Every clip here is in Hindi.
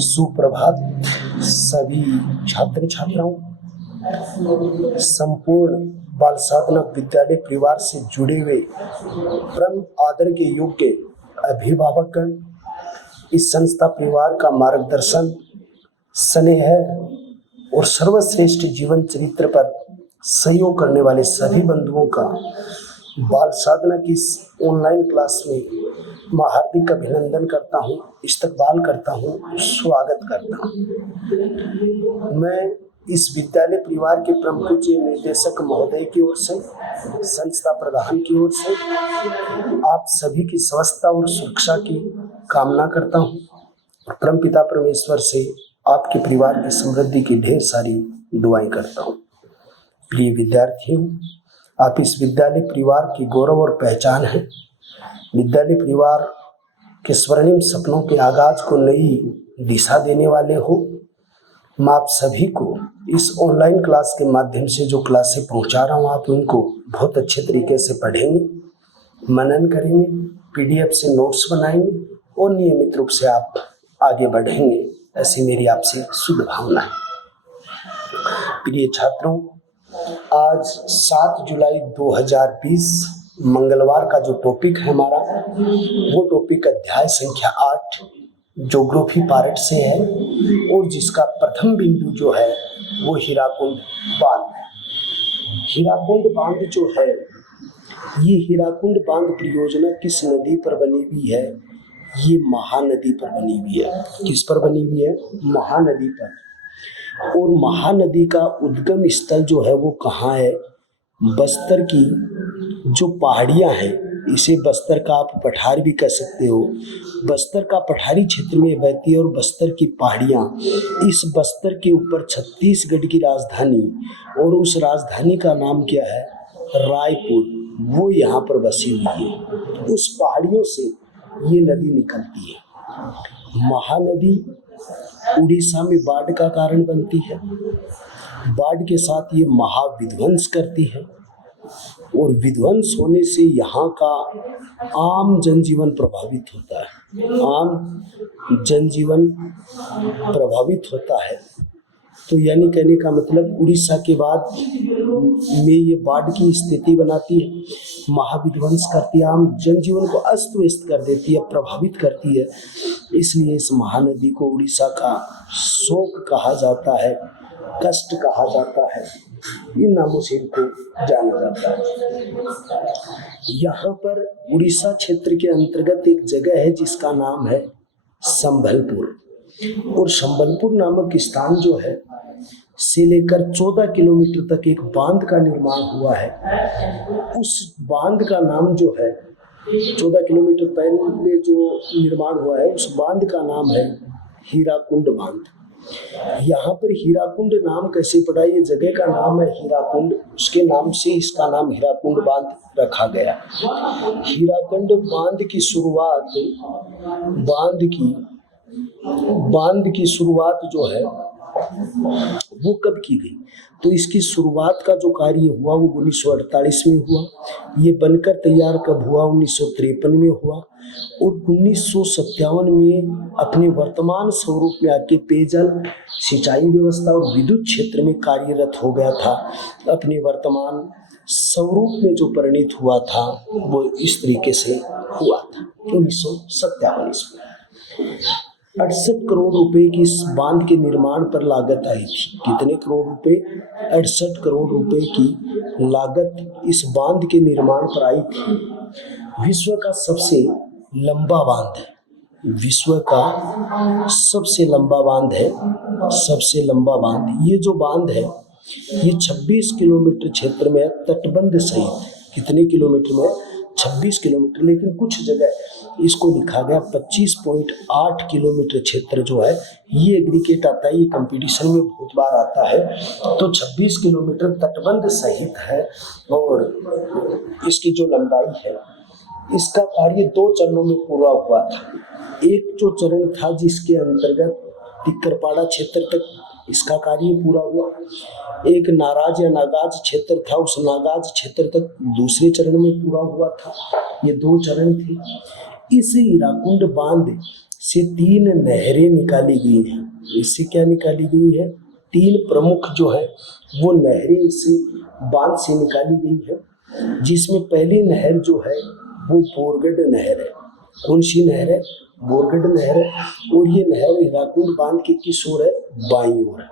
सुप्रभात सभी छात्र छात्राओं, संपूर्ण बाल साधना विद्यालय परिवार से जुड़े हुए परम आदर के योग्य अभिभावकगण, इस संस्था परिवार का मार्गदर्शन, स्नेह और सर्वश्रेष्ठ जीवन चरित्र पर सहयोग करने वाले सभी बंधुओं का बाल साधना की इस ऑनलाइन क्लास में मैं हार्दिक अभिनंदन करता हूँ, इस्तकबाल करता हूँ, स्वागत करता हूँ। मैं इस विद्यालय परिवार के प्रमुख पूज्य निर्देशक महोदय की ओर से, संस्था प्रधान की ओर से आप सभी की स्वस्थता और सुरक्षा की कामना करता हूँ और परमपिता परमेश्वर से आपके परिवार की समृद्धि की ढेर सारी दुआएं करता हूँ। प्रिय विद्यार्थियों, आप इस विद्यालय परिवार की गौरव और पहचान है। विद्यालय परिवार के स्वर्णिम सपनों के आगाज को नई दिशा देने वाले हो। मैं आप सभी को इस ऑनलाइन क्लास के माध्यम से जो क्लासें पहुंचा रहा हूं, आप उनको बहुत अच्छे तरीके से पढ़ेंगे, मनन करेंगे, पीडीएफ से नोट्स बनाएंगे और नियमित रूप से आप आगे बढ़ेंगे, ऐसी मेरी आपसे शुभ भावना है। प्रिय छात्रों, आज 7 जुलाई 2020 मंगलवार का जो टॉपिक है हमारा, वो टॉपिक अध्याय संख्या 8 ज्योग्राफी पार्ट से है और जिसका प्रथम बिंदु जो है वो हीराकुंड बांध है। हीराकुंड बांध जो है, ये हीराकुंड बांध परियोजना किस नदी पर बनी हुई है? ये महानदी पर बनी हुई है। किस पर बनी हुई है? महानदी पर। और महानदी का उद्गम स्थल जो है वो कहाँ है? बस्तर की जो पहाड़ियाँ हैं, इसे बस्तर का आप पठार भी कह सकते हो, बस्तर का पठारी क्षेत्र में बहती है और बस्तर की पहाड़ियाँ, इस बस्तर के ऊपर छत्तीसगढ़ की राजधानी, और उस राजधानी का नाम क्या है? रायपुर, वो यहाँ पर बसी हुई है। उस पहाड़ियों से ये नदी निकलती है। महानदी उड़ीसा में बाढ़ का कारण बनती है। बाढ़ के साथ ये महाविध्वंस करती है और विध्वंस होने से यहाँ का आम जनजीवन प्रभावित होता है। आम जनजीवन प्रभावित होता है, तो यानी कहने का मतलब उड़ीसा के बाद में ये बाढ़ की स्थिति बनाती है, महाविध्वंस करती है, आम जनजीवन को अस्त व्यस्त कर देती है, प्रभावित करती है। इसलिए इस महानदी को उड़ीसा का शोक कहा जाता है, कष्ट कहा जाता है, इन नामों से इनको जाना जाता है। यहाँ पर उड़ीसा क्षेत्र के अंतर्गत एक जगह है जिसका नाम है संबलपुर, और संबलपुर नामक स्थान जो है से लेकर 14 किलोमीटर तक एक बांध का निर्माण हुआ है। उस बांध का नाम जो है, 14 किलोमीटर पहले जो निर्माण हुआ है, उस बांध का नाम है हीराकुंड बांध। यहाँ पर हीराकुंड नाम कैसे पड़ा? ये जगह का नाम है हीराकुंड, उसके नाम से इसका नाम हीराकुंड बांध रखा गया। हीराकुंड बांध की शुरुआत, बांध की शुरुआत जो है वो कब की गई? तो इसकी शुरुआत का जो कार्य हुआ वो 1948 में हुआ। ये बनकर तैयार कब हुआ? 1953 में हुआ, और 1957 में अपने वर्तमान स्वरूप में आके पेयजल, सिंचाई व्यवस्था और विद्युत क्षेत्र में कार्यरत हो गया था। अपने वर्तमान स्वरूप में जो परिणित हुआ था वो इस तरीके से हुआ था 1957 में। 68 करोड़ रुपए की इस बांध के निर्माण पर लागत आई थी। कितने करोड़ रुपए? 68 करोड़ रुपए की लागत इस बांध के निर्माण पर आई थी। विश्व का सबसे लंबा बांध है, विश्व का सबसे लंबा बांध है, सबसे लंबा बांध। ये जो बांध है ये 26 किलोमीटर क्षेत्र में तटबंध सहित। कितने किलोमीटर में? 26 किलोमीटर, लेकिन कुछ जगह इसको लिखा गया 25.8 किलोमीटर क्षेत्र जो है। ये एग्रीगेट आता है, ये कंपटीशन में बहुत बार आता है। तो 26 किलोमीटर तटबंध सहित है, और इसकी जो लंबाई है, इसका कार्य 2 चरणों में पूरा हुआ था। एक जो चरण था जिसके अंतर्गत टिक्करपाड़ा क्षेत्र तक इसका कार्य पूरा हुआ, एक नाराज या नागाज क्षेत्र था, उस नागाज क्षेत्र तक दूसरे चरण में पूरा हुआ था। ये 2 चरण थे। इस हीराकुंड बांध से 3 नहरें निकाली गई हैं। इससे क्या निकाली गई है? 3 प्रमुख जो है वो नहरें इस बांध से निकाली गई है, जिसमें पहली नहर जो है वो बोरगढ़ नहर है। कौन सी नहर है? बोरगढ़ नहर है। और ये नहर हीराकुंड बांध के किस ओर है? बाईं ओर है,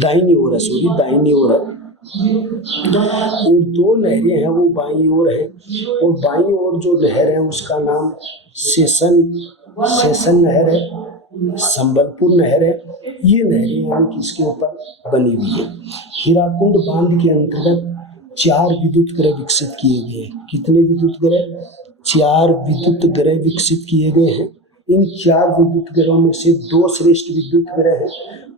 दाहिनी ओर है, सॉरी दाहिनी ओर है। और 2 नहरें हैं वो बाईं ओर है, और बाईं ओर जो नहर है उसका नाम सेशन नहर है, संबलपुर नहर है। ये नहरें यानी कि इसके ऊपर बनी हुई है। हीराकुंड बांध के अंतर्गत 4 विद्युत गृह विकसित किए गए हैं। कितने विद्युत गृह? 4 विद्युत गृह विकसित किए गए हैं। इन 4 विद्युत गृहों में से 2 श्रेष्ठ विद्युत गृह है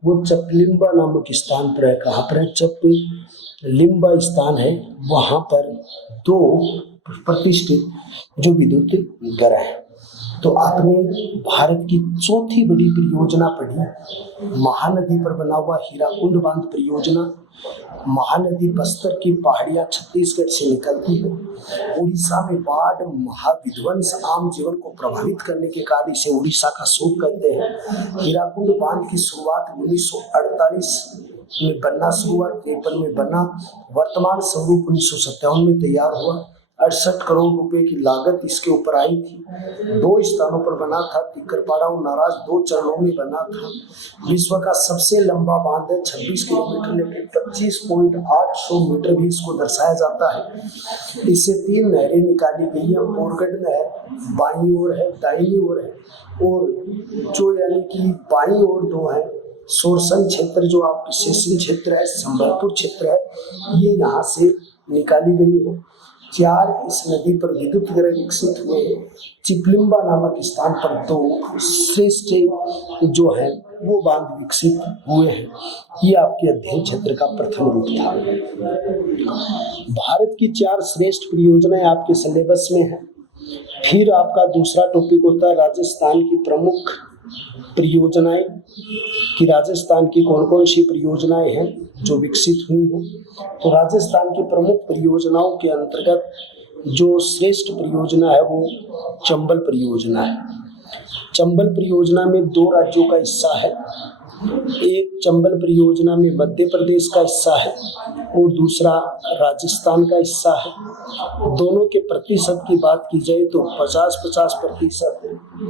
वो चपलिम्बा नामक स्थान पर है। कहाँ पर है? चपलिम्बा स्थान है, वहाँ पर 2 प्रतिष्ठित जो विद्युत गृह है। तो आपने भारत की चौथी बड़ी परियोजना पढ़ी, महानदी पर बना हुआ हीराकुंड बांध परियोजना। महानदी बस्तर की पहाड़ियां छत्तीसगढ़ से निकलती है। उड़ीसा में बाढ़ महाविध्वंस आम जीवन को प्रभावित करने के कारण इसे उड़ीसा का शोक कहते हैं। हीराकुंड बांध की शुरुआत 1948 में बनना शुरू हुआ, 53 में बना, वर्तमान स्वरूप 1957 में तैयार हुआ। 68 करोड़ रुपए की लागत इसके ऊपर आई थी। 2 स्थानों पर बना था, टिकरपाड़ा और नाराज 2 चरणों में बना था। विश्व का सबसे लंबा बांध है, 26 किलोमीटर, लेकिन 25.8 मीटर भी इसको दर्शाया जाता है। इससे 3 नहरें निकाली गई हैं। बोरगढ़ नहर बाईं ओर है, दाहिनी ओर है, और जो यानी कि बाईं ओर 2 है, सोरसन क्षेत्र जो आपकी सेशन क्षेत्र है, संबलपुर क्षेत्र है, ये यहाँ से निकाली गई है। 4 इस नदी पर विद्युत गृह विकसित हुए। चिपलिम्बा नामक स्थान पर 2 श्रेष्ठ जो है वो बांध विकसित हुए हैं। ये आपके अध्ययन क्षेत्र का प्रथम रूप था। भारत की 4 श्रेष्ठ परियोजनाएं आपके सिलेबस में है। फिर आपका दूसरा टॉपिक होता है राजस्थान की प्रमुख परियोजनाएं, कि राजस्थान की कौन कौन सी परियोजनाएं हैं जो विकसित हुई हैं। तो राजस्थान की प्रमुख परियोजनाओं के अंतर्गत जो श्रेष्ठ परियोजना है वो चंबल परियोजना है। चंबल परियोजना में 2 राज्यों का हिस्सा है। एक चंबल परियोजना में मध्य प्रदेश का हिस्सा है और दूसरा राजस्थान का हिस्सा है। दोनों के प्रतिशत की बात की जाए तो 50-50%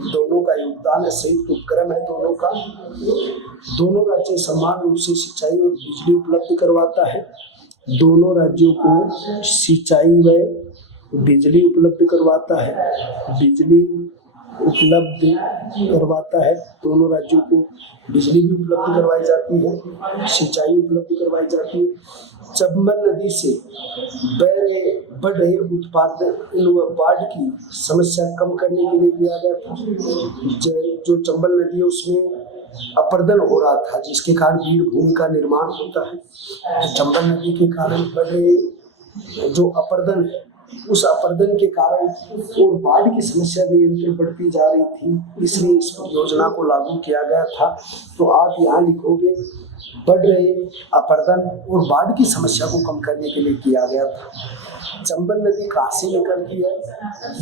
दोनों का योगदान है, संयुक्त उपक्रम है दोनों का। दोनों राज्य समान रूप से सिंचाई और बिजली उपलब्ध करवाता है। दोनों राज्यों को सिंचाई व बिजली उपलब्ध करवाता है, बिजली उपलब्ध करवाता है। दोनों राज्यों को बिजली भी उपलब्ध करवाई जाती है, सिंचाई उपलब्ध करवाई जाती है। चंबल नदी से बढ़ रहे उत्पादन व बाढ़ की समस्या कम करने के लिए किया गया था। जो चंबल नदी है उसमें अपर्दन हो रहा था, जिसके कारण बीड़ भूमि का निर्माण होता है। तो चंबल नदी के कारण बढ़ रहे जो अपर्दन है, उस अपर्दन के कारण और बाढ़ की समस्या निरंतर बढ़ती जा रही थी, इसलिए इस योजना को लागू किया गया था। तो आप यहाँ लिखोगे बढ़ रहे अपर्दन और बाढ़ की समस्या को कम करने के लिए किया गया था। चंबल नदी कहाँ से निकलती है?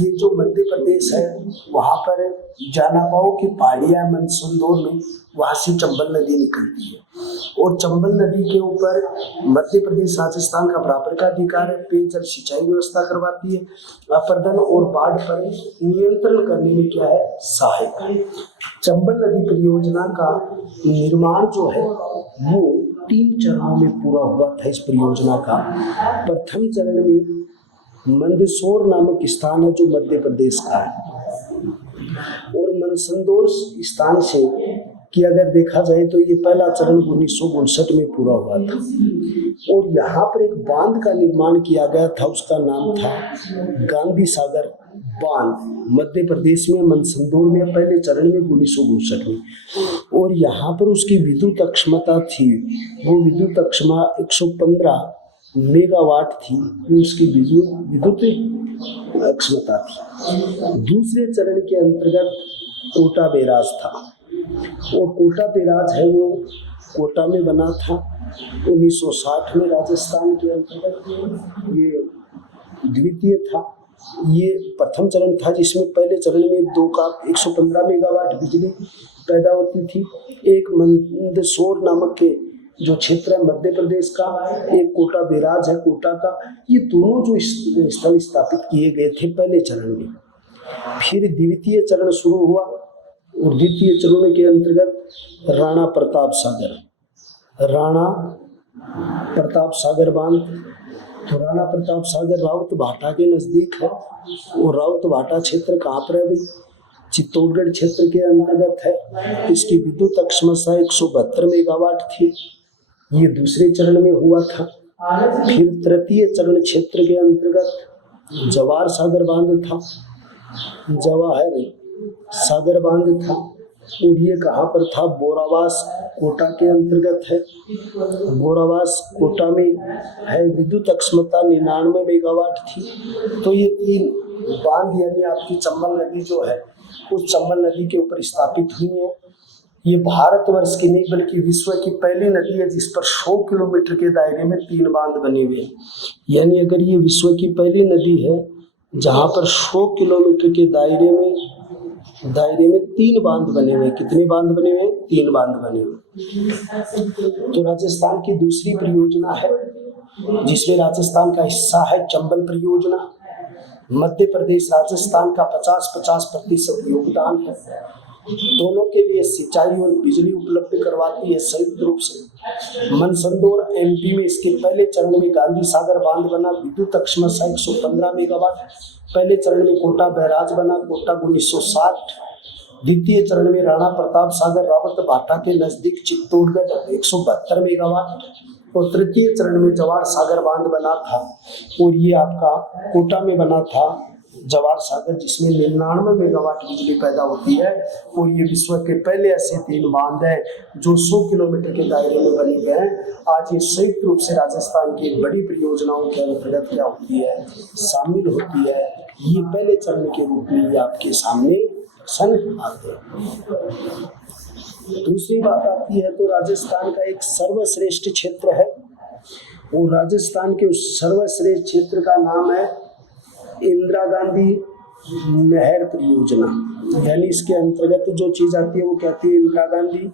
ये जो मध्य प्रदेश है वहाँ पर जानापाओ की पहाड़ियाँ मंदसौर में, वहाँ से चंबल नदी निकलती है। और चंबल नदी के ऊपर मध्य प्रदेश राजस्थान का बराबर का अधिकार है, पेयजल सिंचाई व्यवस्था करवाती है, अपर्दन और बाढ़ पर नियंत्रण करने में क्या है? सहायक है। चंबल नदी परियोजना का निर्माण जो है वो 3 चरणों में पूरा हुआ था। इस परियोजना का प्रथम चरण में मंदसौर नामक स्थान है जो मध्य प्रदेश का है, और मंदसौर स्थान से कि अगर देखा जाए तो ये पहला चरण 1959 में पूरा हुआ था। और यहाँ पर एक बांध का निर्माण किया गया था, उसका नाम था गांधी सागर बांध, मध्य प्रदेश में मंदसौर में पहले चरण में 1959 में। और यहाँ पर उसकी विद्युत अक्षमता थी, वो विद्युत अक्षमता 115 मेगावाट थी, उसकी विद्युत अक्षमता थी। दूसरे चरण के अंतर्गत कोटा बैराज था, और कोटा बैराज है वो कोटा में बना था 1960 में राजस्थान के अंतर्गत। ये द्वितीय था। ये प्रथम चरण था, जिसमें पहले चरण में 2 का 115 मेगावाट बिजली पैदा होती थी। एक मंदसौर नामक के जो क्षेत्र है मध्य प्रदेश का, एक कोटा बैराज है कोटा का, ये दोनों जो स्थल स्थापित किए गए थे पहले चरण में। फिर द्वितीय चरण शुरू हुआ और द्वितीय चरण के अंतर्गत राणा प्रताप सागर बांध, तो राणा प्रताप सागर राउत भाटा के नजदीक है। और राउत भाटा क्षेत्र कहाँ पर है भाई? चित्तौड़गढ़ क्षेत्र के अंतर्गत है। इसकी विद्युत अक्षमता 172 मेगावाट थी। ये दूसरे चरण में हुआ था। फिर तृतीय चरण क्षेत्र के अंतर्गत जवाहर सागर बांध था और ये कहाँ पर था? बोरावास कोटा के अंतर्गत है। बोरावास कोटा में है। विद्युत अक्षमता 99 मेगावाट थी। तो ये 3 बांध यानी आपकी चंबल नदी जो है उस चंबल नदी के ऊपर स्थापित हुई है। ये भारतवर्ष की नहीं बल्कि विश्व की पहली नदी है जिस पर 100 किलोमीटर के दायरे में 3 बांध बने हुए हैं। यानी अगर ये विश्व की पहली नदी है जहाँ पर 100 किलोमीटर के दायरे में 3 बांध बने हुए। कितने बांध बने हुए? 3 बांध बने हुए। तो राजस्थान की दूसरी परियोजना है जिसमें राजस्थान का हिस्सा है चंबल परियोजना। मध्य प्रदेश राजस्थान का 50-50% योगदान है। दोनों के लिए सिंचाई और बिजली उपलब्ध करवाती है संयुक्त रूप से। मनसंदौर एमपी में इसके पहले चरण में गांधी सागर बांध बना, विद्युत अक्षमता 115 मेगावाट। पहले चरण में कोटा बैराज बना, कोटा 1960। द्वितीय चरण में राणा प्रताप सागर रावत भाटा के नजदीक चित्तौड़गढ़ 172 मेगावाट। और तृतीय चरण में जवाहर सागर बांध बना था और ये आपका कोटा में बना था जवाहर सागर, जिसमें 99 मेगावाट बिजली पैदा होती है। और ये विश्व के पहले ऐसे 3 बांध है जो 100 किलोमीटर के दायरे में बने गए हैं। आज ये संयुक्त रूप से राजस्थान की बड़ी परियोजनाओं के अंतर्गत क्या होती है? शामिल होती है। ये पहले चरण के रूप में ये आपके सामने आते हैं। दूसरी बात आती है तो राजस्थान का एक सर्वश्रेष्ठ क्षेत्र है और राजस्थान के उस सर्वश्रेष्ठ क्षेत्र का नाम है इंदिरा गांधी नहर परियोजना। यानी इसके अंतर्गत जो चीज आती है वो कहती है इंदिरा गांधी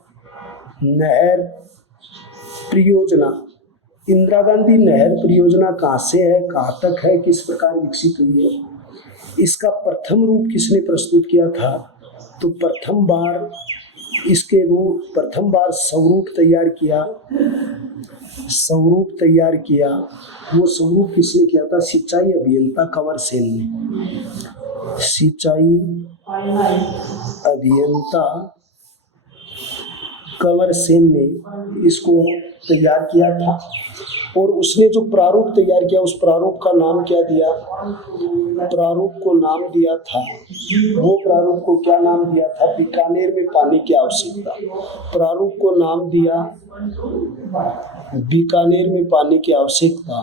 नहर परियोजना। इंदिरा गांधी नहर परियोजना कहाँ से है, कहाँ तक है, किस प्रकार विकसित हुई है? इसका प्रथम रूप किसने प्रस्तुत किया था? तो प्रथम बार स्वरूप तैयार किया। वो स्वरूप किसने किया था? सिंचाई अभियंता कंवर सेन ने। सिंचाई अभियंता कंवर सेन ने इसको तैयार किया था और उसने जो प्रारूप तैयार किया उस प्रारूप का नाम क्या दिया? प्रारूप को नाम दिया था, वो प्रारूप को क्या नाम दिया था? बीकानेर में पानी की आवश्यकता। प्रारूप को नाम दिया बीकानेर में पानी की आवश्यकता।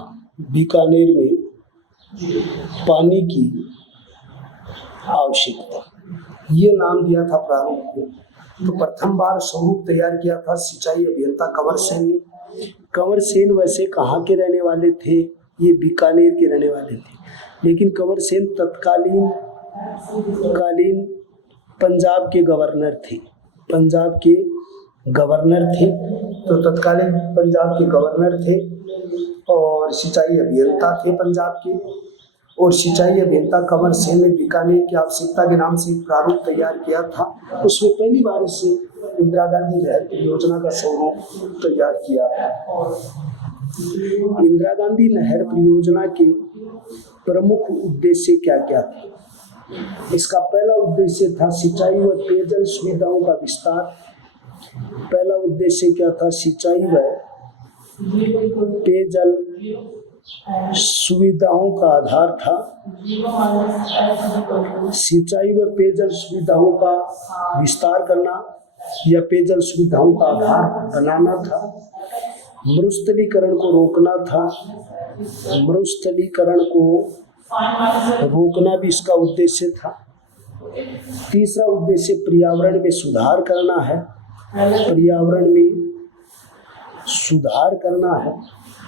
बीकानेर में पानी की आवश्यकता, ये नाम दिया था प्रारूप को। तो प्रथम बार स्वरूप तैयार किया था सिंचाई अभियंता कंवर सेन ने। कंवर सेन वैसे कहाँ के रहने वाले थे? ये बीकानेर के रहने वाले थे, लेकिन कंवर सेन तत्कालीन पंजाब के गवर्नर थे। तो तत्कालीन पंजाब के गवर्नर थे और सिंचाई अभियंता थे पंजाब के। और सिंचाई अभियंता कंवर सेन ने बीकानेर की आवश्यकता के नाम से प्रारूप तैयार किया था। उसमें पहली बार इसे इंदिरा गांधी नहर परियोजना का स्वरूप तैयार किया था। इंदिरा गांधी नहर परियोजना के प्रमुख उद्देश्य क्या क्या थे? इसका पहला उद्देश्य था सिंचाई व पेयजल सुविधाओं का विस्तार। पहला उद्देश्य क्या था? सिंचाई व पेयजल सुविधाओं का आधार था। सिंचाई व पेयजल सुविधाओं का विस्तार करना या पेयजल सुविधाओं का आधार बनाना था। मरुस्थलीकरण को रोकना था। मरुस्थलीकरण को रोकना भी इसका उद्देश्य था। तीसरा उद्देश्य पर्यावरण में सुधार करना है। पर्यावरण में सुधार करना है।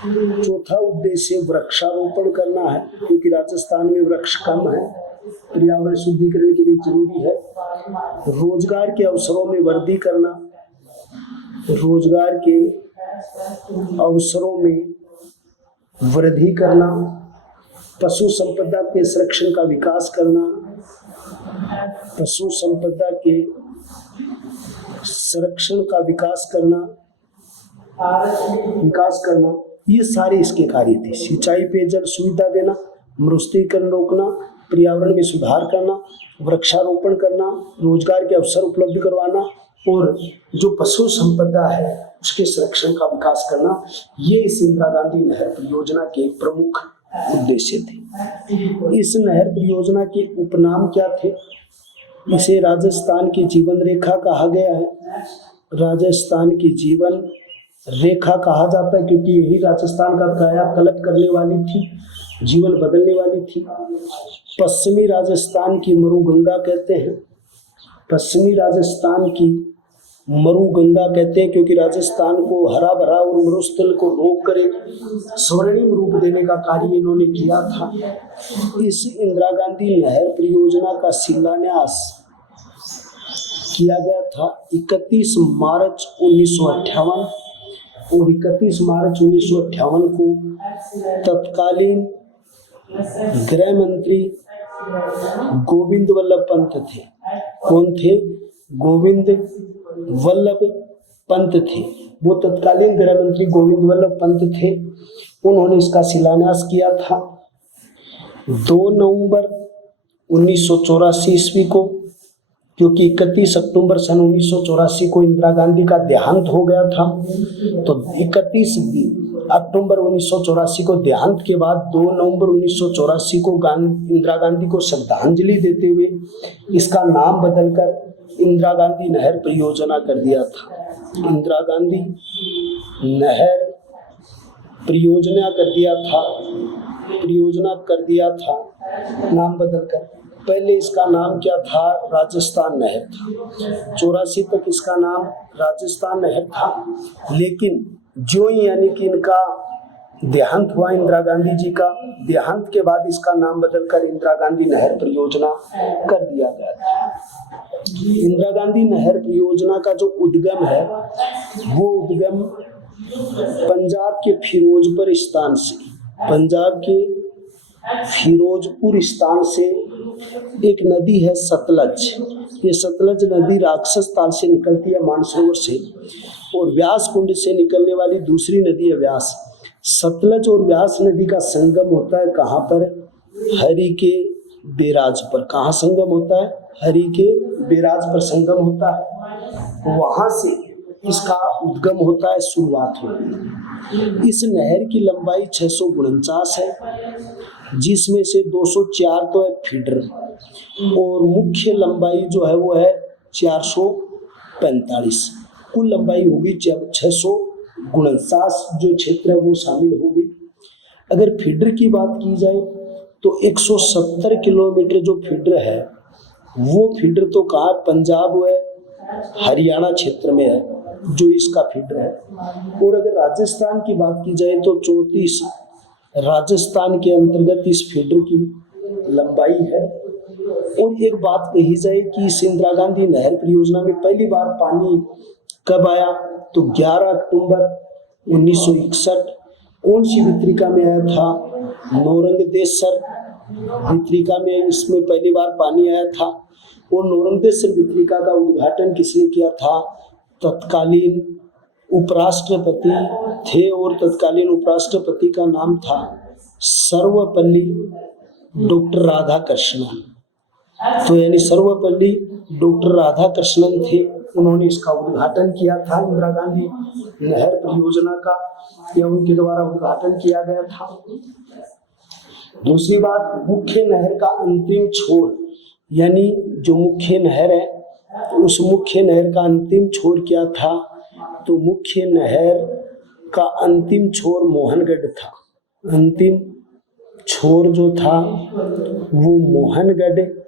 चौथा उद्देश्य वृक्षारोपण करना है, क्योंकि राजस्थान में वृक्ष कम है, पर्यावरण शुद्धिकरण के लिए जरूरी है। रोजगार के अवसरों में वृद्धि करना, रोजगार के अवसरों में वृद्धि करना, पशु संपदा के संरक्षण का विकास करना, पशु संपदा के संरक्षण का विकास करना, ये सारे इसके कार्य थे। सिंचाई पेयजल सुविधा देना, मरुस्थलीकरण रोकना, पर्यावरण में सुधार करना, वृक्षारोपण करना, रोजगार के अवसर उपलब्ध करवाना और जो पशु संपदा है उसके संरक्षण का विकास करना, ये इस इंदिरा गांधी नहर परियोजना के प्रमुख उद्देश्य थे। इस नहर परियोजना के उपनाम क्या थे? इसे राजस्थान की जीवन रेखा कहा गया है। राजस्थान की जीवन रेखा कहा जाता है क्योंकि यही राजस्थान का कायाकल्प करने वाली थी, जीवन बदलने वाली थी। पश्चिमी राजस्थान की मरुगंगा कहते हैं, पश्चिमी राजस्थान की मरुगंगा कहते हैं क्योंकि राजस्थान को हरा भरा और मरुस्थल को रोक कर एक स्वर्णिम रूप देने का कार्य इन्होंने किया था। इस इंदिरा गांधी नहर परियोजना का शिलान्यास किया गया था 31 मार्च 1958 और 31 मार्च 1958 को तत्कालीन गृह मंत्री गोविंद वल्लभ पंत थे। कौन थे? गोविंद वल्लभ पंत थे। वो तत्कालीन गृह मंत्री गोविंद वल्लभ पंत थे। उन्होंने इसका शिलान्यास किया था 2 नवंबर 1984 ईस्वी को, क्योंकि 31 अक्टूबर सन 1984 को इंदिरा गांधी का देहांत हो गया था। तो 31 अक्टूबर 1984 को देहांत के बाद 2 नवंबर 1984 को इंदिरा गांधी को श्रद्धांजलि देते हुए इसका नाम बदलकर इंदिरा गांधी नहर परियोजना कर दिया था। इंदिरा गांधी नहर परियोजना कर दिया था नाम बदलकर। पहले इसका नाम क्या था? राजस्थान नहर था। 84 तक इसका नाम राजस्थान नहर था, लेकिन जो ही यानी कि इनका देहांत हुआ, इंदिरा गांधी जी का देहांत के बाद इसका नाम बदलकर इंदिरा गांधी नहर परियोजना कर दिया गया था। इंदिरा गांधी नहर परियोजना का जो उद्गम है वो उद्गम पंजाब के फिरोजपुर स्थान से एक नदी है सतलज। ये सतलज नदी राक्षस ताल से निकलती है, मानसरोवर से, और व्यास कुंड से निकलने वाली दूसरी नदी है व्यास। सतलज और व्यास नदी का संगम होता है कहाँ पर? हरि के बेराज पर। कहाँ संगम होता है? हरि के बेराज पर संगम होता है। वहां से इसका उद्गम होता है, शुरुआत होती है। इस नहर की लंबाई 649 है, जिसमें से 204 तो है फीडर और मुख्य लंबाई जो है वो है 445। कुल लंबाई होगी 649, जो क्षेत्र है वो शामिल होगी। अगर फीडर की बात की जाए तो 170 किलोमीटर जो फीडर है वो फीडर तो कहाँ? पंजाब व हरियाणा क्षेत्र में है जो इसका फीडर है। और अगर राजस्थान की बात की जाए तो 34 राजस्थान के अंतर्गत इस फीडर की लंबाई है। और एक बात कही जाए कि इस इंदिरा गांधी नहर परियोजना में पहली बार पानी कब आया? तो 11 अक्टूबर 1961। कौन सी वितरिका में आया था? नौरंगदेश्वर वितरिका में इसमें पहली बार पानी आया था। और नौरंगदेश्वर वितरिका का उद्घाटन किसने किया था? तत्कालीन उपराष्ट्रपति थे, और तत्कालीन उपराष्ट्रपति का नाम था सर्वपल्ली डॉक्टर राधाकृष्णन। तो यानी सर्वपल्ली डॉक्टर राधाकृष्णन थे, उन्होंने इसका उद्घाटन किया था। इंदिरा गांधी नहर परियोजना का यह उनके द्वारा उद्घाटन किया गया था। दूसरी बात, मुख्य नहर का अंतिम छोर, यानी जो मुख्य नहर है उस मुख्य नहर का अंतिम छोर क्या था? तो मुख्य नहर का अंतिम छोर मोहनगढ़ था। अंतिम छोर जो था वो मोहनगढ़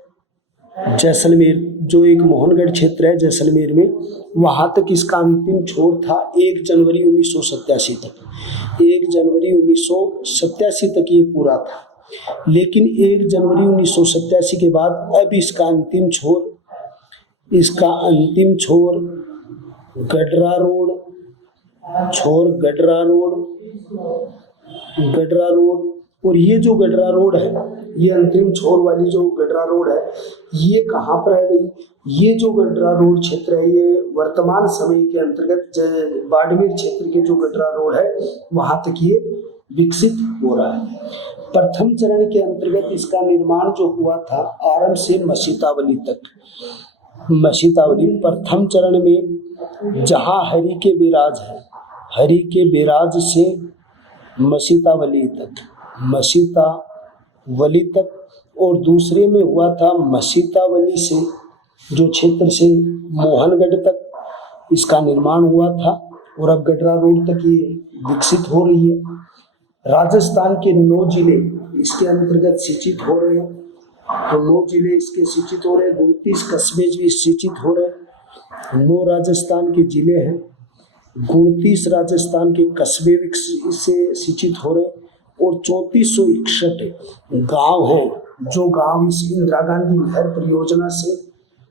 जैसलमेर, जो एक मोहनगढ़ क्षेत्र है जैसलमेर में, वहां तक इसका अंतिम छोर था 1 जनवरी 1987 तक। 1 जनवरी 1987 तक ये पूरा था, लेकिन 1 जनवरी 1987 के बाद अब इसका अंतिम छोर गडरा रोड और ये जो गडरा रोड है, ये अंतिम छोर वाली जो गडरा रोड है, ये कहाँ पर है भाई? ये जो गडरा रोड क्षेत्र है, ये वर्तमान समय के अंतर्गत बाड़मेर क्षेत्र के जो गडरा रोड है, वहां तक ये विकसित हो रहा है। प्रथम चरण के अंतर्गत इसका निर्माण जो हुआ था आरंभ से मसीतावली तक। मसीतावली प्रथम चरण में जहाँ हरि के बेराज से मसीतावली तक, और दूसरे में हुआ था मसीतावली से जो क्षेत्र से मोहनगढ़ तक इसका निर्माण हुआ था, और अब गडरा रोड तक ये विकसित हो रही है। राजस्थान के 9 जिले इसके अंतर्गत सिंचित हो रहे हैं, तो 9 जिले इसके सिंचित हो रहे हैं, 29 कस्बे भी सिंचित हो रहे हैं। 9 राजस्थान के जिले हैं, 29 राजस्थान के कस्बे इससे सिंचित हो रहे हैं, और 3461 गांव हैं जो गांव इस इंदिरा गांधी नहर परियोजना से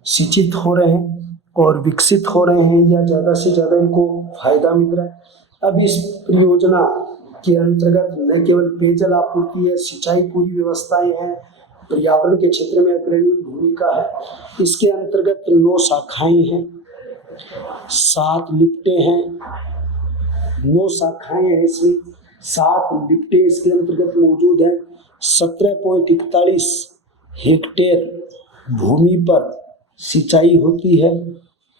सिंचित हो रहे हैं और विकसित हो रहे हैं, या ज़्यादा से ज़्यादा इनको फायदा मिल रहा है। अब इस परियोजना के अंतर्गत न केवल पेयजल आपूर्ति है, सिंचाई पूरी व्यवस्थाएं हैं, पर्यावरण के क्षेत्र में अग्रणी भूमिका है। इसके अंतर्गत 9 शाखाएं हैं, 7 लिफ्टें हैं, 9 शाखाएं हैं, इसमें 7 लिफ्टें इसके अंतर्गत मौजूद हैं। 17.41 हेक्टेयर भूमि पर सिंचाई होती है,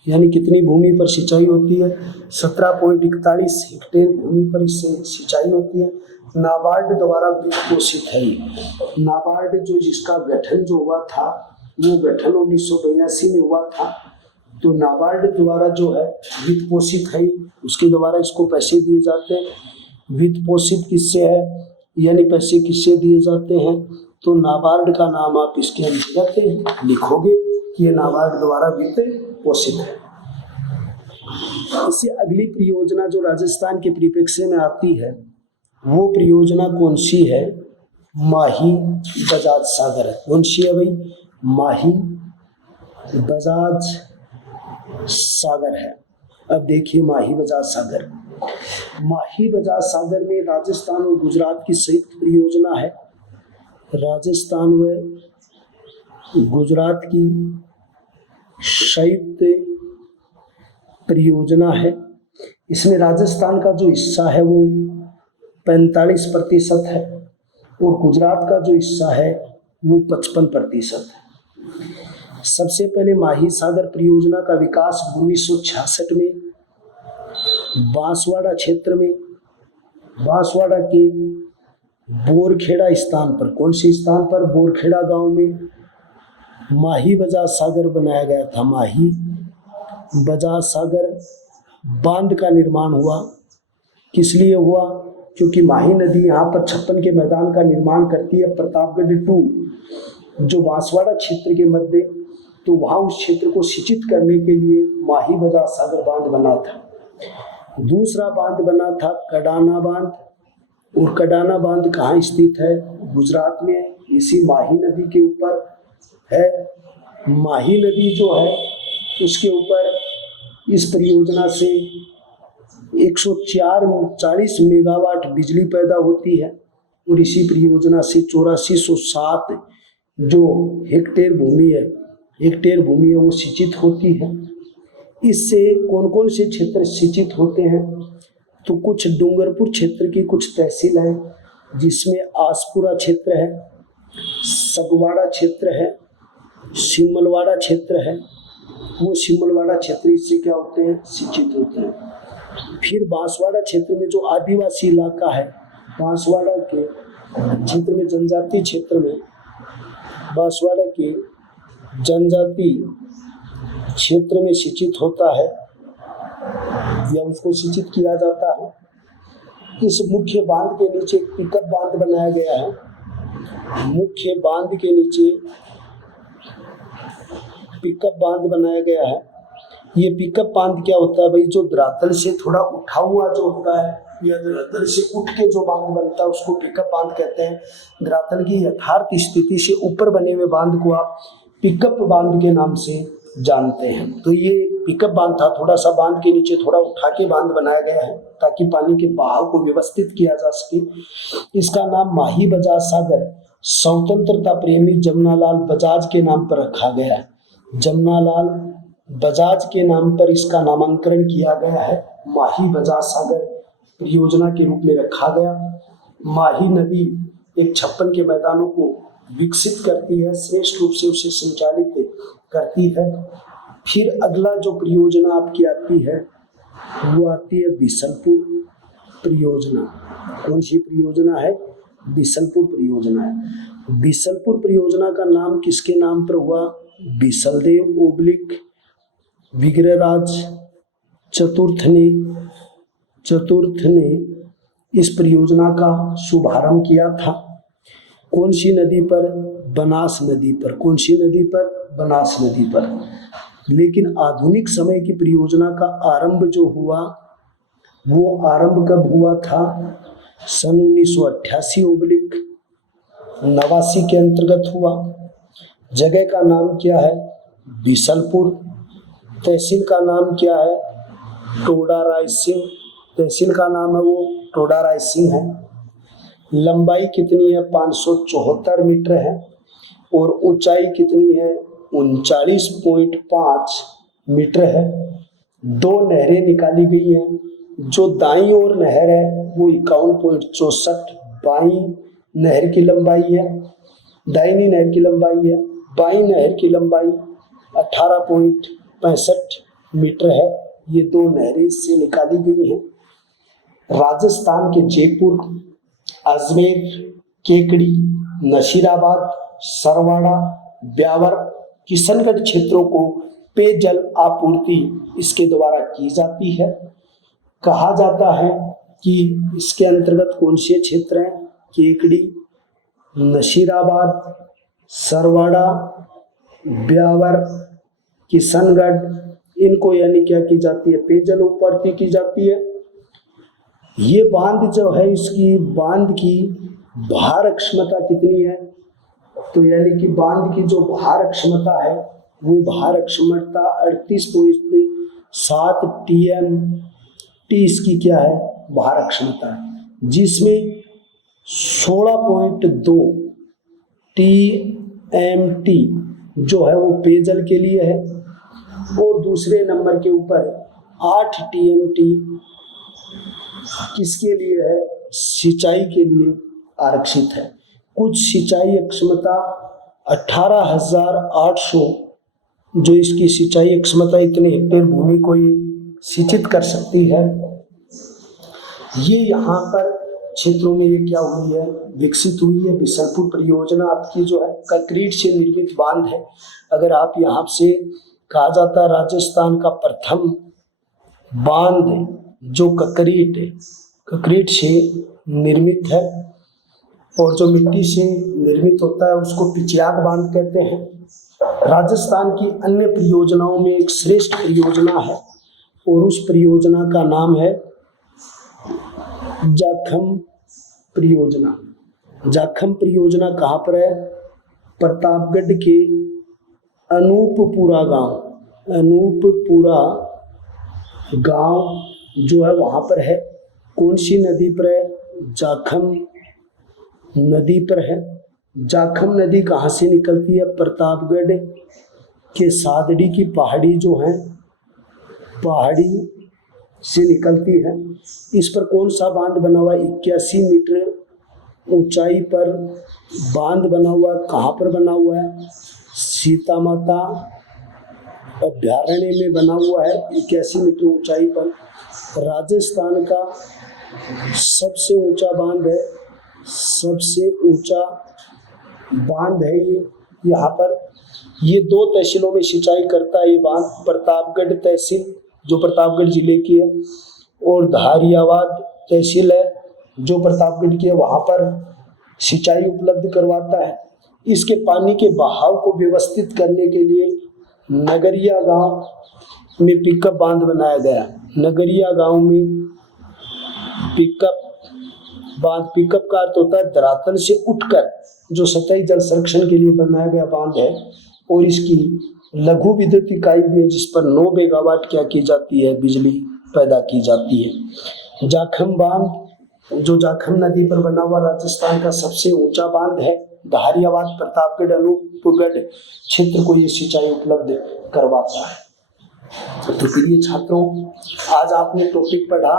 यानी कितनी भूमि पर सिंचाई होती है? 17.41 हेक्टेयर भूमि पर इससे सिंचाई होती है। नाबार्ड द्वारा वित्त पोषित है। नाबार्ड जो जिसका गठन जो हुआ था, वो गठन 1982 में हुआ था, तो नाबार्ड द्वारा जो है वित्त पोषित है, उसके द्वारा इसको पैसे दिए जाते हैं। वित्त पोषित किससे है, यानी पैसे किससे दिए जाते हैं? तो नाबार्ड का नाम आप इसके अंतर्गत लिखोगे कि ये नाबार्ड द्वारा वित्त पोषित है। इससे अगली परियोजना जो राजस्थान के परिप्रेक्ष्य में आती है, वो परियोजना कौन सी है? माही बजाज सागर। कौन सी है भाई? माही बजाज सागर है। अब देखिए माही बजाज सागर। माही बजाज सागर में राजस्थान और गुजरात की संयुक्त परियोजना है। राजस्थान व गुजरात की संयुक्त परियोजना है। इसमें राजस्थान का जो हिस्सा है वो 45% है, और गुजरात का जो हिस्सा है वो 55% है। सबसे पहले माही सागर परियोजना का विकास 1966 में बांसवाड़ा क्षेत्र में, बांसवाड़ा के बोरखेड़ा स्थान पर, कौन से स्थान पर? बोरखेड़ा गांव में माही बजाज सागर बनाया गया था। माही बजाज सागर बांध का निर्माण हुआ। किस लिए हुआ? क्योंकि माही नदी यहाँ पर 56 के मैदान का निर्माण करती है। प्रतापगढ़ 2 जो बांसवाड़ा क्षेत्र के मध्य, तो वहाँ उस क्षेत्र को सिंचित करने के लिए माही बजाज सागर बांध बना था। दूसरा बांध बना था कडाना बांध, और कडाना बांध कहाँ स्थित है? गुजरात में, इसी माही नदी के ऊपर है। माही नदी जो है उसके ऊपर इस परियोजना से 140 मेगावाट बिजली पैदा होती है, और इसी परियोजना से 8407 जो हेक्टेयर भूमि है वो सिंचित होती है। इससे कौन कौन से क्षेत्र सिंचित होते हैं? तो कुछ डूंगरपुर क्षेत्र की कुछ तहसील हैं, जिसमें आसपुरा क्षेत्र है, सगवाड़ा क्षेत्र है, सिमलवाड़ा क्षेत्र है। वो सिमलवाड़ा क्षेत्र इससे क्या होते हैं? सिंचित होते हैं। फिर बांसवाड़ा क्षेत्र में जो आदिवासी इलाका है, बांसवाड़ा के क्षेत्र में, जनजाति क्षेत्र में, बांसवाड़ा के जनजाति क्षेत्र में सिंचित होता है, या उसको सिंचित किया जाता है। इस मुख्य बांध के नीचे पिकअप बांध बनाया गया है। मुख्य बांध के नीचे पिकअप बांध बनाया गया है। ये पिकअप बांध क्या होता है भाई? जो धरातल से थोड़ा उठा हुआ जो होता है या धरातल से उठ के जो बांध बनता है उसको पिकअप बांध कहते हैं। धरातल की यथार्थ स्थिति से ऊपर बने हुए बांध को आप पिकअप बांध के नाम से जानते हैं। तो ये पिकअप बांध था, थोड़ा सा बांध के नीचे थोड़ा उठा के बांध बनाया गया है ताकि पानी के बहाव को व्यवस्थित किया जा सके। इसका नाम माही बजाज सागर स्वतंत्रता प्रेमी जमनालाल बजाज के नाम पर रखा गया है। जमनालाल बजाज के नाम पर इसका नामांकन किया गया है। माही बजाज सागर परियोजना के रूप में रखा गया। माही नदी एक 56 के मैदानों को विकसित करती है, श्रेष्ठ रूप से उसे संचालित करती है। फिर अगला जो परियोजना आपकी आती है वो आती है बीसलपुर परियोजना। कौन सी परियोजना है? बीसलपुर परियोजना है। बीसलपुर परियोजना का नाम किसके नाम पर हुआ? बीसलदेव ओब्लिक विग्रहराज चतुर्थ ने इस परियोजना का शुभारंभ किया था। कौन सी नदी पर? बनास नदी पर। कौन सी नदी पर? बनास नदी पर। लेकिन आधुनिक समय की परियोजना का आरंभ जो हुआ वो आरंभ कब हुआ था? सन 1988/89 के अंतर्गत हुआ। जगह का नाम क्या है? बीसलपुर। तहसील का नाम क्या है? टोडा रायसिंह। तहसील का नाम है वो टोडा रायसिंह है। लंबाई कितनी है? 574 मीटर है और ऊंचाई कितनी है? 39.5 मीटर है। 2 नहरें निकाली गई हैं। जो दाईं ओर नहर है वो 51.64 बाईं नहर की लंबाई है, दाहिनी नहर की लंबाई है। बाईं नहर की लंबाई 18.65 मीटर है। ये 2 नहरें इससे निकाली गई हैं। राजस्थान के जयपुर, अजमेर, केकड़ी, नशीराबाद, सरवाड़ा, ब्यावर, किशनगढ़ क्षेत्रों को पेयजल आपूर्ति इसके द्वारा की जाती है। कहा जाता है कि इसके अंतर्गत कौन से क्षेत्र हैं? केकड़ी, नशीराबाद, सरवाड़ा, ब्यावर, किशनगढ़, इनको यानी क्या की जाती है? पेयजल आपूर्ति की जाती है। ये बांध जो है इसकी बांध की भार क्षमता कितनी है? तो यानी कि बांध की जो भार क्षमता है वो भार क्षमता 38.7 TMT इसकी क्या है? भार क्षमता है, जिसमें 16.2 TMT जो है वो पेयजल के लिए है और दूसरे नंबर के ऊपर 8 TMT किसके लिए है? सिंचाई के लिए आरक्षित है। कुछ सिंचाई क्षमता 18,800 जो इसकी सिंचाई क्षमता इतने हेक्टेयर भूमि को ये सिंचित कर सकती है। ये यहाँ पर क्षेत्रों में ये क्या हुई है? विकसित हुई है। बीसलपुर परियोजना आपकी जो है कंक्रीट से निर्मित बांध है। अगर आप यहाँ से कहा जाता है राजस्थान का प्रथम बांध जो कंक्रीट से निर्मित है और जो मिट्टी से निर्मित होता है उसको पिचियाक बांध कहते हैं। राजस्थान की अन्य परियोजनाओं में एक श्रेष्ठ परियोजना है और उस परियोजना का नाम है जाखम परियोजना। जाखम परियोजना कहाँ पर है? प्रतापगढ़ के अनूपपुरा गांव जो है वहाँ पर है। कौन सी नदी पर है? जाखम नदी पर है। जाखम नदी कहाँ से निकलती है? प्रतापगढ़ के सादड़ी की पहाड़ी जो है पहाड़ी से निकलती है। इस पर कौन सा बांध बना हुआ है? 81 मीटर ऊंचाई पर बांध बना हुआ है। कहाँ पर बना हुआ है? सीता माता अभ्यारण्य में बना हुआ है 81 मीटर ऊंचाई पर। राजस्थान का सबसे ऊंचा बांध है, सबसे ऊंचा बांध है ये। यहाँ पर ये 2 तहसीलों में सिंचाई करता है ये बांध। प्रतापगढ़ तहसील जो प्रतापगढ़ जिले की है और धारियावाद तहसील है जो प्रतापगढ़ की है, वहाँ पर सिंचाई उपलब्ध करवाता है। इसके पानी के बहाव को व्यवस्थित करने के लिए नगरिया गांव में पिकअप बांध बनाया गया। नगरिया गांव में पिकअप बांध, पिकअप का अर्थ होता है धरातल से उठकर जो सतही जल संरक्षण के लिए बनाया गया बांध है। और इसकी लघु विद्युत इकाई भी है जिस पर 9 मेगावाट क्या की जाती है, बिजली पैदा की जाती है। जाखम बांध जो जाखम नदी पर बना हुआ राजस्थान का सबसे ऊंचा बांध है। दहारियाबाद, प्रतापगढ़, अनूपगढ़ क्षेत्र को ये सिंचाई उपलब्ध करवाता है। तो प्रिय छात्रों, आज आपने टॉपिक पढ़ा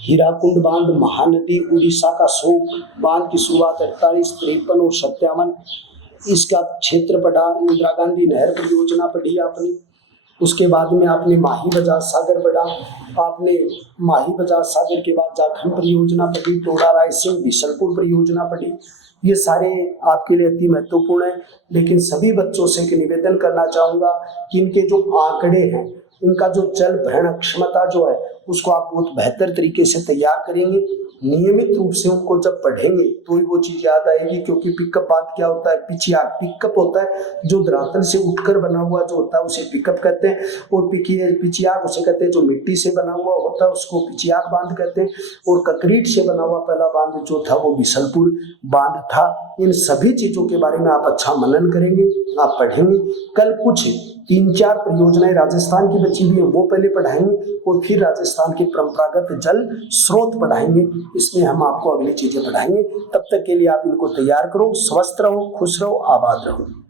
हीराकुंड बांध, महानदी, उड़ीसा का शोक बांध की शुरुआत 48, 53 और 57। इसका क्षेत्र पढ़ा, इंदिरा गांधी नहर परियोजना पढ़ी आपने। उसके बाद में आपने माही बजाज सागर पढ़ा। आपने माही बजाज सागर के बाद जाखम परियोजना पढ़ी, टोडा रायसिंह बिशलपुर परियोजना पढ़ी। ये सारे आपके लिए अति महत्वपूर्ण है। लेकिन सभी बच्चों से एक निवेदन करना चाहूँगा कि इनके जो आंकड़े हैं, इनका जो जल भरण क्षमता जो है उसको आप बहुत बेहतर तरीके से तैयार करेंगे। नियमित रूप से उनको जब पढ़ेंगे तो ही वो चीज याद आएगी। क्योंकि पिकअप बांध क्या होता है, पिचियाग पिकअप होता है जो धरातल से उठकर बना हुआ जो होता है उसे पिकअप कहते हैं। और पिचियाग उसे कहते हैं जो मिट्टी से बना हुआ होता है उसको पिचियाग बांध कहते हैं। और कंक्रीट से बना हुआ पहला बांध जो था वो बिशलपुर बांध था। इन सभी चीजों के बारे में आप अच्छा मनन करेंगे, आप पढ़ेंगे। कल कुछ 3-4 परियोजनाएं राजस्थान की बची हुई है वो पहले पढ़ाएंगे और फिर राजस्थान के परंपरागत जल स्रोत पढ़ाएंगे। इसमें हम आपको अगली चीजें पढ़ाएंगे। तब तक के लिए आप इनको तैयार करो। स्वस्थ रहो, खुश रहो, आबाद रहो।